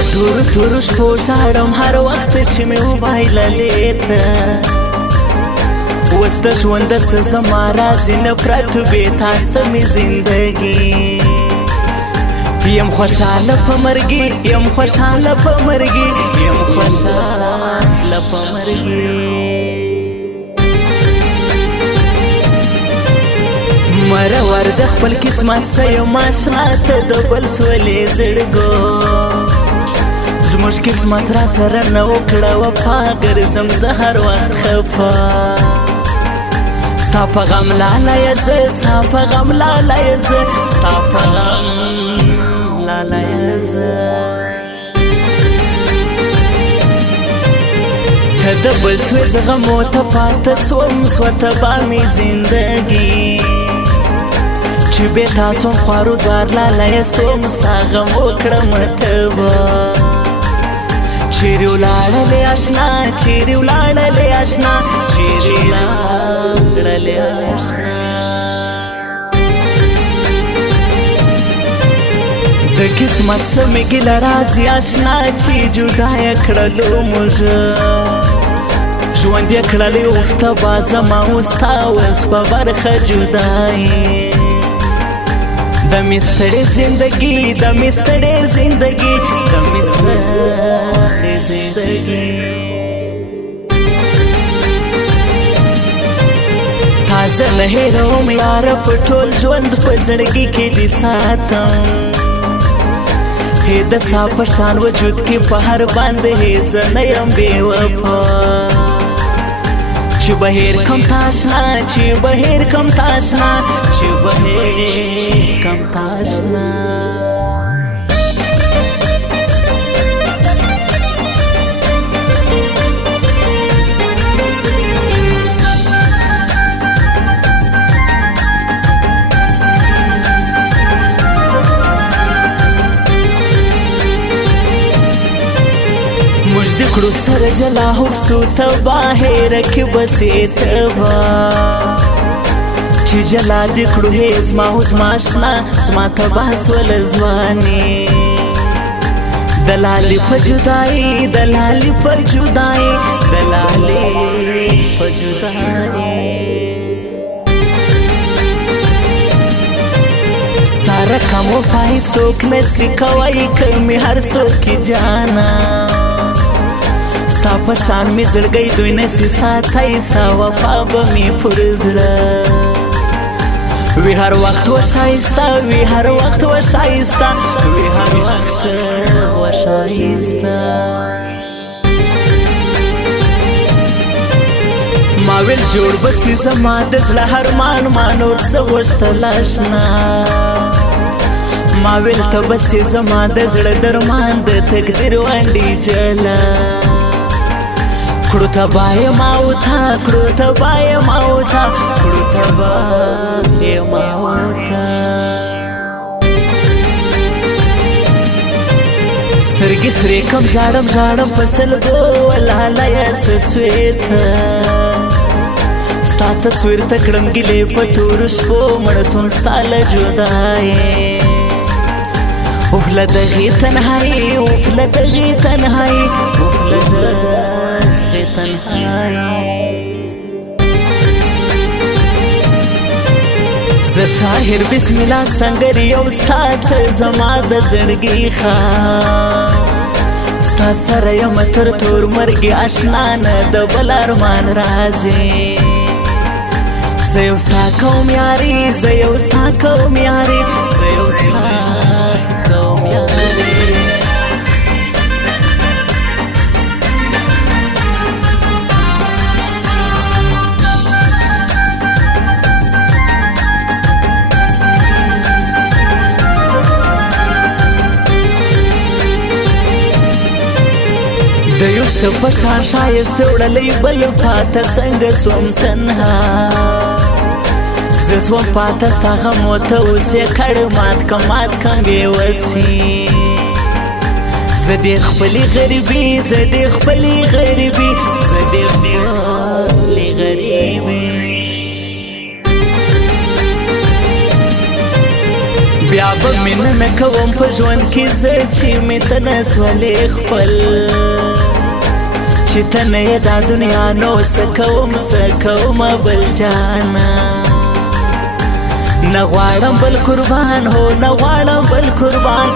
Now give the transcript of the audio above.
پټور تور شپو ژاړم هر وخت چې مې وبایللې ته اوس د ژونده څه زما راځي نفرت بې تاسه مې زندګي یم خوشحاله په مرګي یم خوشحاله په مرګي یم خوشحاله په مرګي مرور د خپل قسمت څه یم اشنا ته د بل سولې زړګو زموږ قسمت را سره نه وکړه وفا ګرځم زه هر وخت خفا ستا په غم لالیه زه ستا په غم لالیه زه ستا په غم لالیه زه ته د بل سوې زه غمو ته پاته سوم سوه تبا مې زندګي چې بې تا سوم خوارو زار لالیه سوم ستا غم وکړم تبا چیرې ولاړلې اشنا چیرې ولاړلې اشنا چیرې ولاړلې اشنا د قسمت څه مې ګیله راځي اشنا چې جدا یې کړلو موږ ژوند یې کړلی اوفته با زما وستا اوس په برخه جدایي د مې ستړې زندګي د مې ستړې زندګي د مې ستړې زندګي تازه نه هېروم یاره په ټول ژوند په زړګي کې دې ساتم هې د سا په شان وجود کې په هر باندې هې زه نه یم بې وفا چې بهیر کم تاشنا چې بهیر کم تاشنا چې بهیر کم تاشنا موږ د کړو سره جلا هوکسو تبا هېره کې بسې تبا چې جلا د کړو هې زما هو زما اشنا زما تبا سوله ځواني د لالې په جدایي د لالې په جدایي د لالې په جدایي ستا رقم وفایي څوک نسي کوی که مې هر څوک جانا ستا په شان مې زړګی دوی نسي ساتای ستا وفا به مې پر زړه وي هر وخت وشایسته وي هر وخت وشایسته وي هر وخت وشایسته ما ویل جوړ بسي زما د زړه هرمان ما نور څه غوښتل اشنا ما ویل ته بسي زما د زړه درمان د تقدیر وانډې جلا کړو تبای ماوتا کړو تبای ماوتا کړو تبای ماوتا سترګې سرې کم ژاړم ژاړم په سلګو ولالیه څه سوېته ستا تصویر ته کړم ګیلې په تورو شپو مړه سوم ستا له جدایۍ اوف له دغې تنهایي اوف له دغې تنهایي اوف له دغې تنهایی زه شاهر بسم الله سنگر یو ستا ته زما د زړګي خان ستا سره یم تر تور مرګي اشنا نه د بل ارمان راځي زه یو ستا کوم یاري زه یو ستا کوم یاري زه یو ستا کوم یاري د یوسف په شان ښایسته وړلی بل پاته څنګه سوم تنها زه سوم پاته ستا غمو ته اوس یې کړ مات کم بې وسي زه دې خپلې غریبي زه دې خپلې غریبي زه دې خپلې غریبي بیا به مینه نه کوم په ژوند کې زه چې مې ته نه سولې خپل چې ته نه یې دا دنیا نو څه کوم بل جانا نه غواړم بل قربان هو نه غواړم بل قربان